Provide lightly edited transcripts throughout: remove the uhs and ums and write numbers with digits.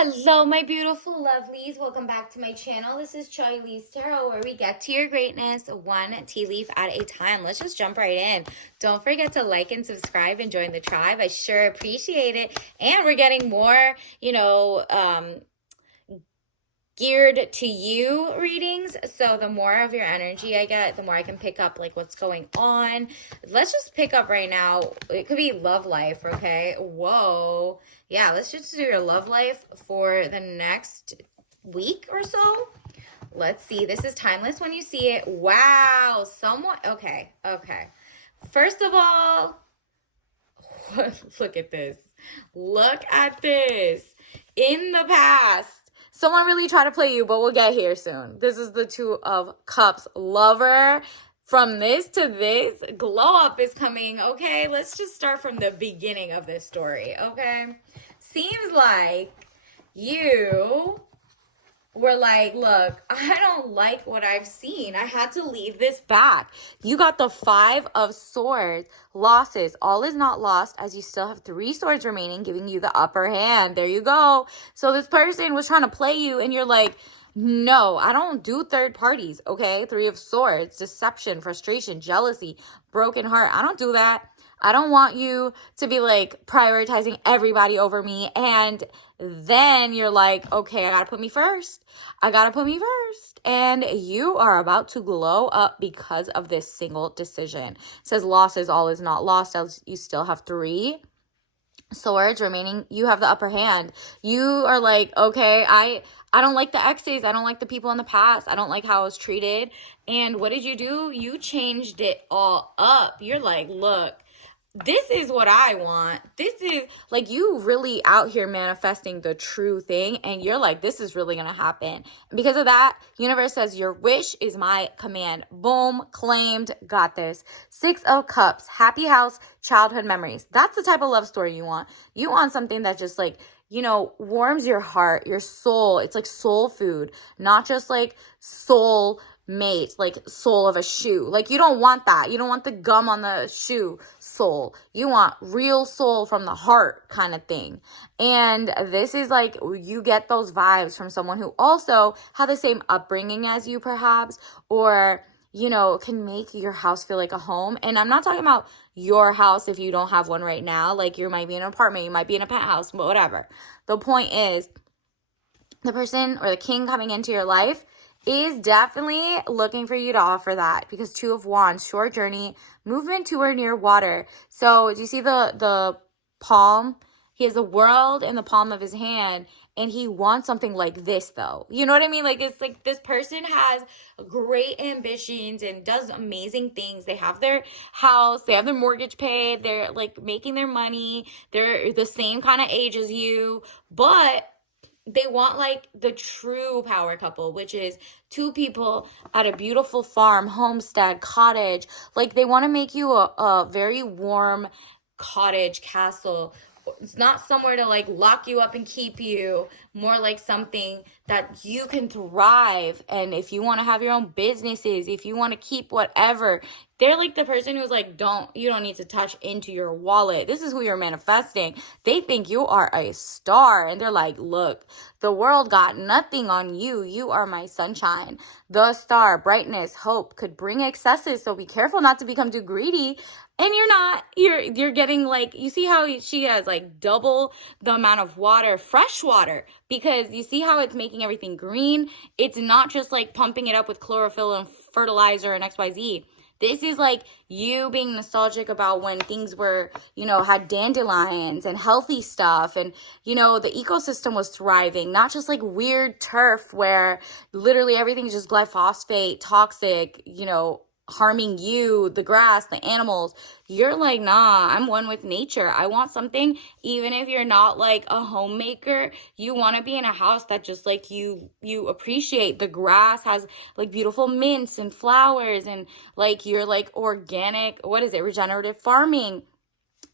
Hello, my beautiful lovelies. Welcome back to my channel. This is Chai Lee's Tarot, where we get to your greatness one tea leaf at a time. Let's just jump right in. Don't forget to like and subscribe and join the tribe. I sure appreciate it. And we're getting more, geared to you readings. So the more of your energy I get, the more I can pick up like what's going on. Let's just pick up right now. It could be love life, okay? Whoa. Yeah, let's just do your love life for the next week or so. Let's see. This is timeless when you see it. Wow. Someone. Okay. First of all, look at this. Look at this. In the past, someone really tried to play you, but we'll get here soon. This is the Two of Cups lover. From this to this, glow up is coming, okay? Let's just start from the beginning of this story, okay? Seems like you were like, look, I don't like what I've seen. I had to leave this back. You got the Five of Swords. Losses. All is not lost, as you still have 3 swords remaining, giving you the upper hand. There you go. So this person was trying to play you, and you're like, no, I don't do third parties, okay? 3 of Swords. Deception, frustration, jealousy, broken heart. I don't do that. I don't want you to be like prioritizing everybody over me. And then you're like, okay, I gotta put me first. And you are about to glow up because of this single decision. It says losses, all is not lost, as you still have 3 swords remaining. You have the upper hand. You are like, okay, I don't like the exes. I don't like the people in the past. I don't like how I was treated. And what did you do? You changed it all up. You're like, look, this is what I want. This is like you really out here manifesting the true thing. And you're like, this is really going to happen. And because of that, universe says your wish is my command. Boom, claimed, got this. 6 of Cups, happy house, childhood memories. That's the type of love story you want. You want something that just like, warms your heart, your soul. It's like soul food, not just like soul mate, like sole of a shoe. Like you don't want that. You don't want the gum on the shoe sole. You want real soul from the heart kind of thing. And this is like, you get those vibes from someone who also had the same upbringing as you perhaps, or can make your house feel like a home. And I'm not talking about your house if you don't have one right now. Like you might be in an apartment, you might be in a penthouse, but whatever. The point is, the person or the king coming into your life is definitely looking for you to offer that, because 2 of Wands, short journey, movement to or near water. So do you see the palm? He has a world in the palm of his hand, and he wants something like this, though. You know what I mean? Like, it's like this person has great ambitions and does amazing things. They have their house, they have their mortgage paid, they're like making their money, they're the same kind of age as you, but they want like the true power couple, which is 2 people at a beautiful farm, homestead, cottage. Like they want to make you a very warm cottage castle. It's not somewhere to like lock you up and keep you, more like something that you can thrive. And if you want to have your own businesses, if you want to keep whatever, they're like the person who's like, you don't need to touch into your wallet. This is who you're manifesting. They think you are a star, and they're like, look, the world got nothing on you. You are my sunshine. The star, brightness, hope could bring excesses. So be careful not to become too greedy. And you're not, you're getting like, you see how she has like double the amount of water, fresh water, because you see how it's making everything green. It's not just like pumping it up with chlorophyll and fertilizer and XYZ. This is like you being nostalgic about when things were, had dandelions and healthy stuff, and, the ecosystem was thriving, not just like weird turf where literally everything is just glyphosate, toxic, harming you, the grass, the animals. You're like, nah, I'm one with nature. I want something, even if you're not like a homemaker, you want to be in a house that just like you appreciate. The grass has like beautiful mints and flowers, and like you're like organic, regenerative farming.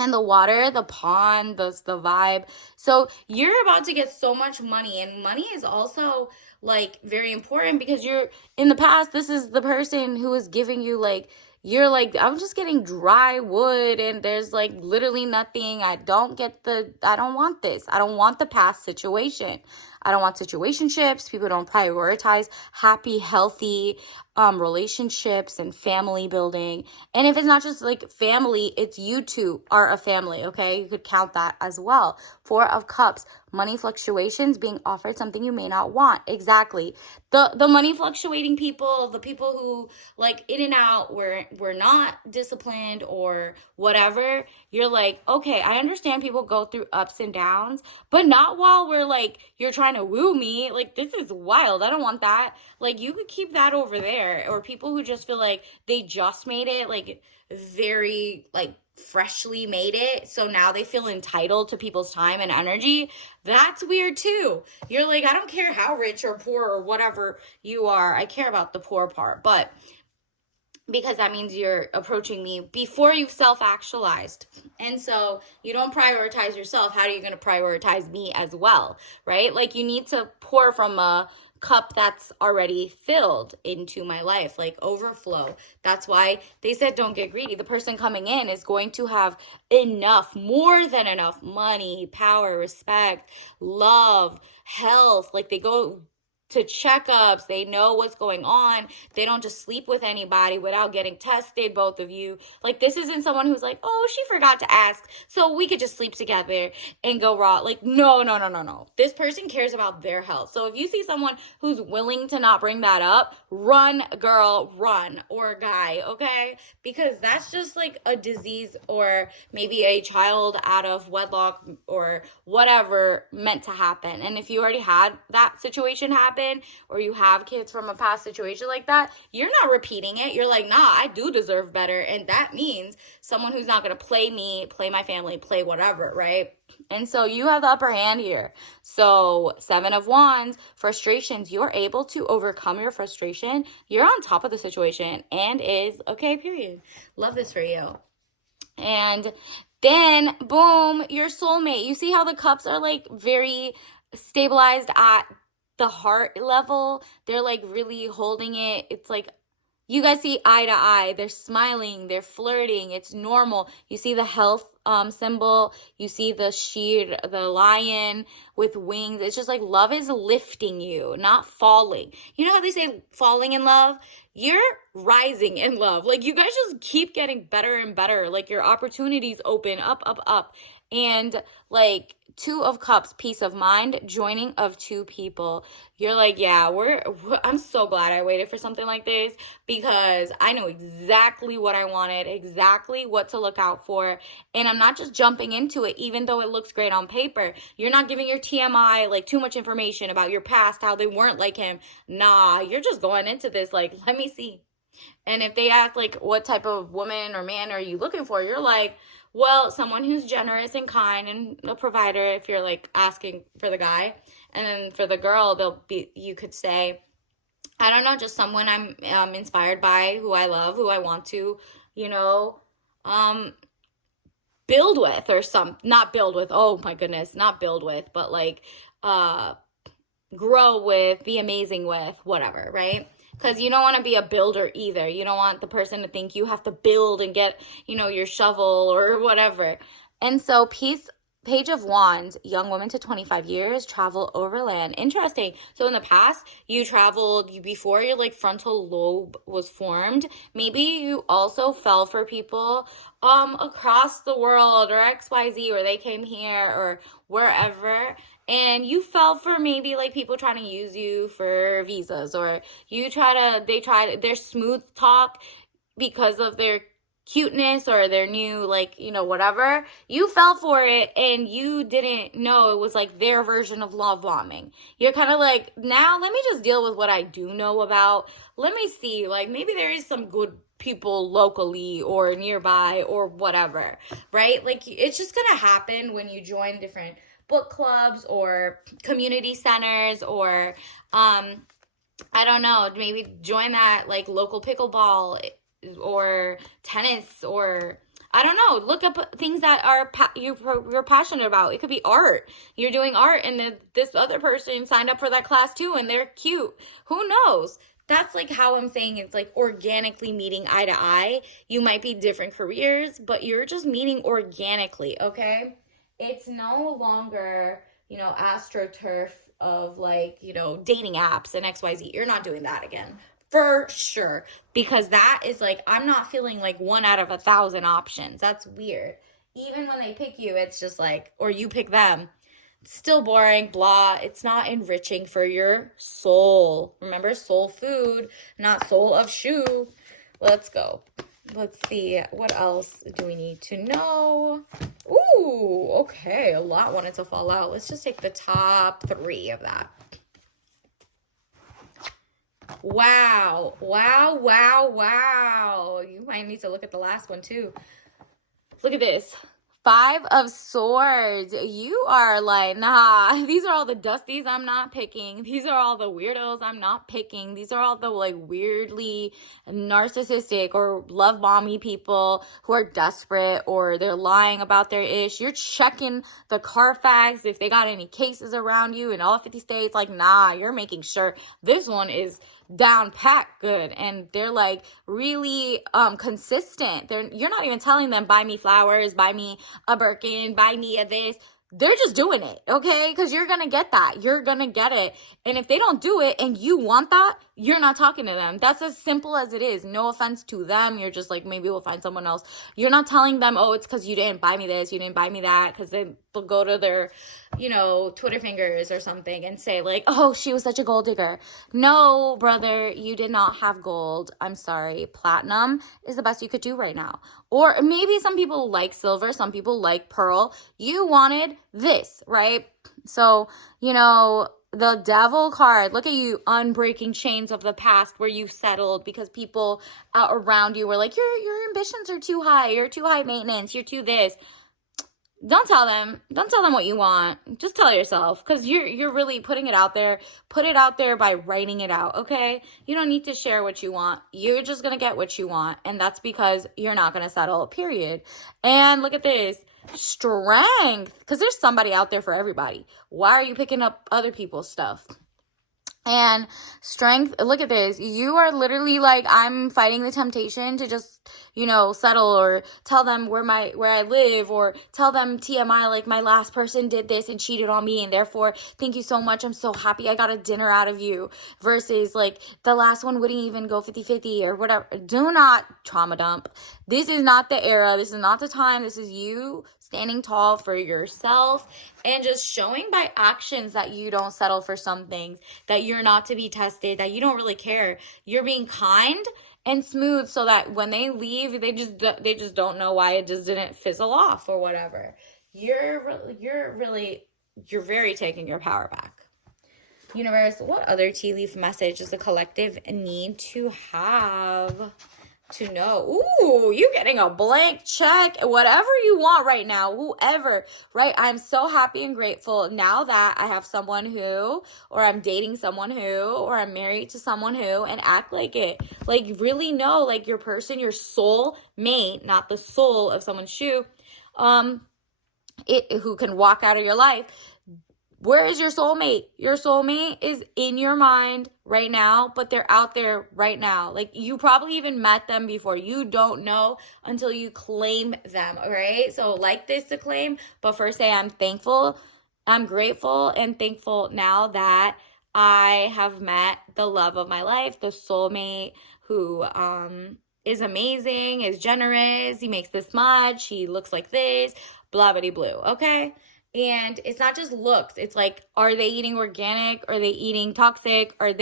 And the water, the pond, the vibe. So you're about to get so much money. And money is also like very important, because you're in the past, this is the person who is giving you like you're like, I'm just getting dry wood and there's like literally nothing. I don't want this. I don't want the past situation. I don't want situationships. People don't prioritize happy, healthy relationships and family building. And if it's not just like family, it's you two are a family, okay? You could count that as well. Four of Cups, money fluctuations, being offered something you may not want. Exactly. The money fluctuating people, the people who like in and out, we're not disciplined or whatever, you're like, okay, I understand people go through ups and downs, but not while we're like, you're trying to woo me. Like, this is wild. I don't want that. Like, you could keep that over there. Or people who just feel like they just made it, like very like freshly made it, so now they feel entitled to people's time and energy. That's weird too. You're like, I don't care how rich or poor or whatever you are, I care about the poor part, but because that means you're approaching me before you've self-actualized. And so you don't prioritize yourself. How are you going to prioritize me as well, right? Like, you need to pour from a cup that's already filled into my life, like overflow. That's why they said don't get greedy. The person coming in is going to have enough, more than enough money, power, respect, love, health. Like, they go to checkups, they know what's going on, they don't just sleep with anybody without getting tested, both of you. Like, this isn't someone who's like, oh, she forgot to ask, so we could just sleep together and go raw. Like, no. This person cares about their health. So if you see someone who's willing to not bring that up, run, girl, run, or guy, okay? Because that's just like a disease, or maybe a child out of wedlock or whatever meant to happen. And if you already had that situation happen, or you have kids from a past situation like that, you're not repeating it. You're like, nah, I do deserve better. And that means someone who's not going to play me, play my family, play whatever, right? And so you have the upper hand here. So 7 of Wands, frustrations, you're able to overcome your frustration. You're on top of the situation and is okay, period. Love this for you. And then boom, your soulmate. You see how the cups are like very stabilized at the heart level. They're like really holding it. It's like you guys see eye to eye. They're smiling, they're flirting, it's normal. You see the health symbol, you see the sheer, the lion with wings. It's just like love is lifting you, not falling. You know how they say falling in love? You're rising in love. Like, you guys just keep getting better and better. Like, your opportunities open up. And like 2 of Cups, peace of mind, joining of 2 people. You're like, yeah, I'm so glad I waited for something like this, because I know exactly what I wanted, exactly what to look out for. And I'm not just jumping into it, even though it looks great on paper. You're not giving your TMI like too much information about your past, how they weren't like him. Nah, you're just going into this like, let me see. And if they ask like, what type of woman or man are you looking for? You're like, well, someone who's generous and kind and a provider, if you're like asking for the guy. And then for the girl, you could say, I don't know, just someone I'm inspired by, who I love, who I want to, build with, or not build with, oh my goodness, not build with, but like grow with, be amazing with, whatever, right? Because you don't want to be a builder either. You don't want the person to think you have to build and get, your shovel or whatever. And so Page of Wands, young woman to 25 years, travel overland. Interesting. So in the past, you traveled before your like frontal lobe was formed. Maybe you also fell for people across the world, or XYZ, or they came here or wherever. And you fell for maybe like people trying to use you for visas, or they try their smooth talk because of their cuteness or their new like, whatever. You fell for it and you didn't know it was like their version of love bombing. You're kind of like, now let me just deal with what I do know about. Let me see, like maybe there is some good people locally or nearby or whatever, right? Like, it's just gonna happen when you join different book clubs or community centers, or I don't know, maybe join that like local pickleball or tennis, or I don't know, look up things that are you're passionate about. It could be art. You're doing art and this other person signed up for that class too and they're cute. Who knows? that's like how I'm saying it's like organically meeting eye to eye. You might be different careers, but you're just meeting organically, okay? It's no longer, astroturf of like, dating apps and XYZ. You're not doing that again. For sure. Because that is like, I'm not feeling like 1 out of 1,000 options. That's weird. Even when they pick you, it's just like, or you pick them, still boring, blah. It's not enriching for your soul. Remember, soul food, not soul of shoe. Let's go. Let's see. What else do we need to know? Ooh, okay. A lot wanted to fall out. Let's just take the top 3 of that. Wow. Wow, wow, wow. You might need to look at the last one too. Look at this. 5 of Swords. You are like, nah, these are all the dusties I'm not picking. These are all the weirdos I'm not picking. These are all the like weirdly narcissistic or love bomby people who are desperate or they're lying about their ish. You're checking the Carfax if they got any cases around you in all 50 states. Like, nah, you're making sure this one is down packed good, and they're like really consistent. You're not even telling them buy me flowers, buy me a Birkin, buy me a this. They're just doing it, okay? Because you're gonna get that. You're gonna get it. And if they don't do it and you want that, you're not talking to them. That's as simple as it is. No offense to them. You're just like, maybe we'll find someone else. You're not telling them, oh, it's because you didn't buy me this, you didn't buy me that, because then they'll go to their, Twitter fingers or something and say like, oh, she was such a gold digger. No, brother, you did not have gold. I'm sorry. Platinum is the best you could do right now. Or maybe some people like silver, some people like pearl. You wanted this, right? So, the devil card, look at you unbreaking chains of the past where you settled because people out around you were like, your ambitions are too high, you're too high maintenance, you're too this. Don't tell them what you want. Just tell yourself, because you're really putting it out there. Put it out there by writing it out, okay? You don't need to share what you want. You're just going to get what you want, and that's because you're not going to settle, period. And look at this. Strength, because there's somebody out there for everybody. Why are you picking up other people's stuff? And strength, look at this. You are literally like, I'm fighting the temptation to just, settle or tell them where I live, or tell them TMI, like my last person did this and cheated on me, and therefore, thank you so much. I'm so happy I got a dinner out of you, versus like the last one wouldn't even go 50-50 or whatever. Do not trauma dump. This is not the era. This is not the time. This is you standing tall for yourself and just showing by actions that you don't settle for some things, that you're not to be tested, that you don't really care. You're being kind and smooth so that when they leave, they just don't know why it just didn't fizzle off or whatever. You're very taking your power back. Universe, what other tea leaf message does the collective need to have? To know? Ooh, you getting a blank check. Whatever you want right now, whoever, right? I'm so happy and grateful now that I have someone who, or I'm dating someone who, or I'm married to someone who, and act like it. Like, really know, like, your person, your soul mate, not the soul of someone's shoe, who can walk out of your life. Where is your soulmate? Your soulmate is in your mind right now, but they're out there right now. Like, you probably even met them before. You don't know until you claim them, all right? So like this to claim, but first say I'm thankful, I'm grateful and thankful now that I have met the love of my life, the soulmate who is amazing, is generous, he makes this much, he looks like this, blah, blah, blue, okay? And it's not just looks. It's like, are they eating organic? Are they eating toxic? Do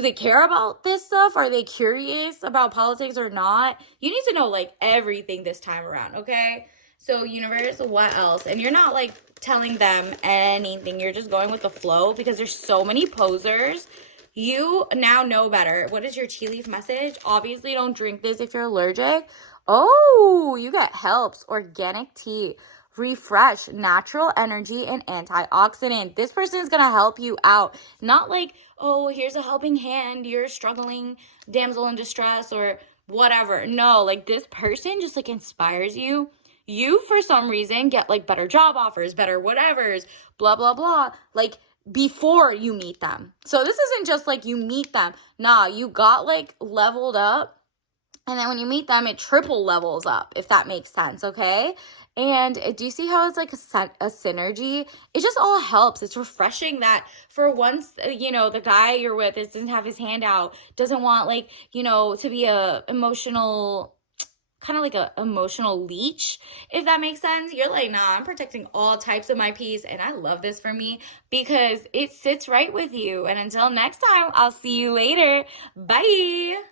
they care about this stuff? Are they curious about politics or not? You need to know like everything this time around, okay? So universe, what else? And you're not like telling them anything. You're just going with the flow because there's so many posers. You now know better. What is your tea leaf message? Obviously, don't drink this if you're allergic. Oh, you got helps. Organic tea. Refresh, natural energy, and antioxidant. This person is going to help you out. Not like, oh, here's a helping hand. You're struggling, damsel in distress, or whatever. No, like this person just like inspires you. You, for some reason, get like better job offers, better whatevers, blah, blah, blah. Like before you meet them. So this isn't just like you meet them. Nah, you got like leveled up. And then when you meet them, it triple levels up, if that makes sense, okay? And do you see how it's like a synergy? It just all helps. It's refreshing that for once, the guy you're with doesn't have his hand out, doesn't want like, to be a emotional, kind of like a emotional leech, if that makes sense. You're like, nah, I'm protecting all types of my peace. And I love this for me because it sits right with you. And until next time, I'll see you later. Bye.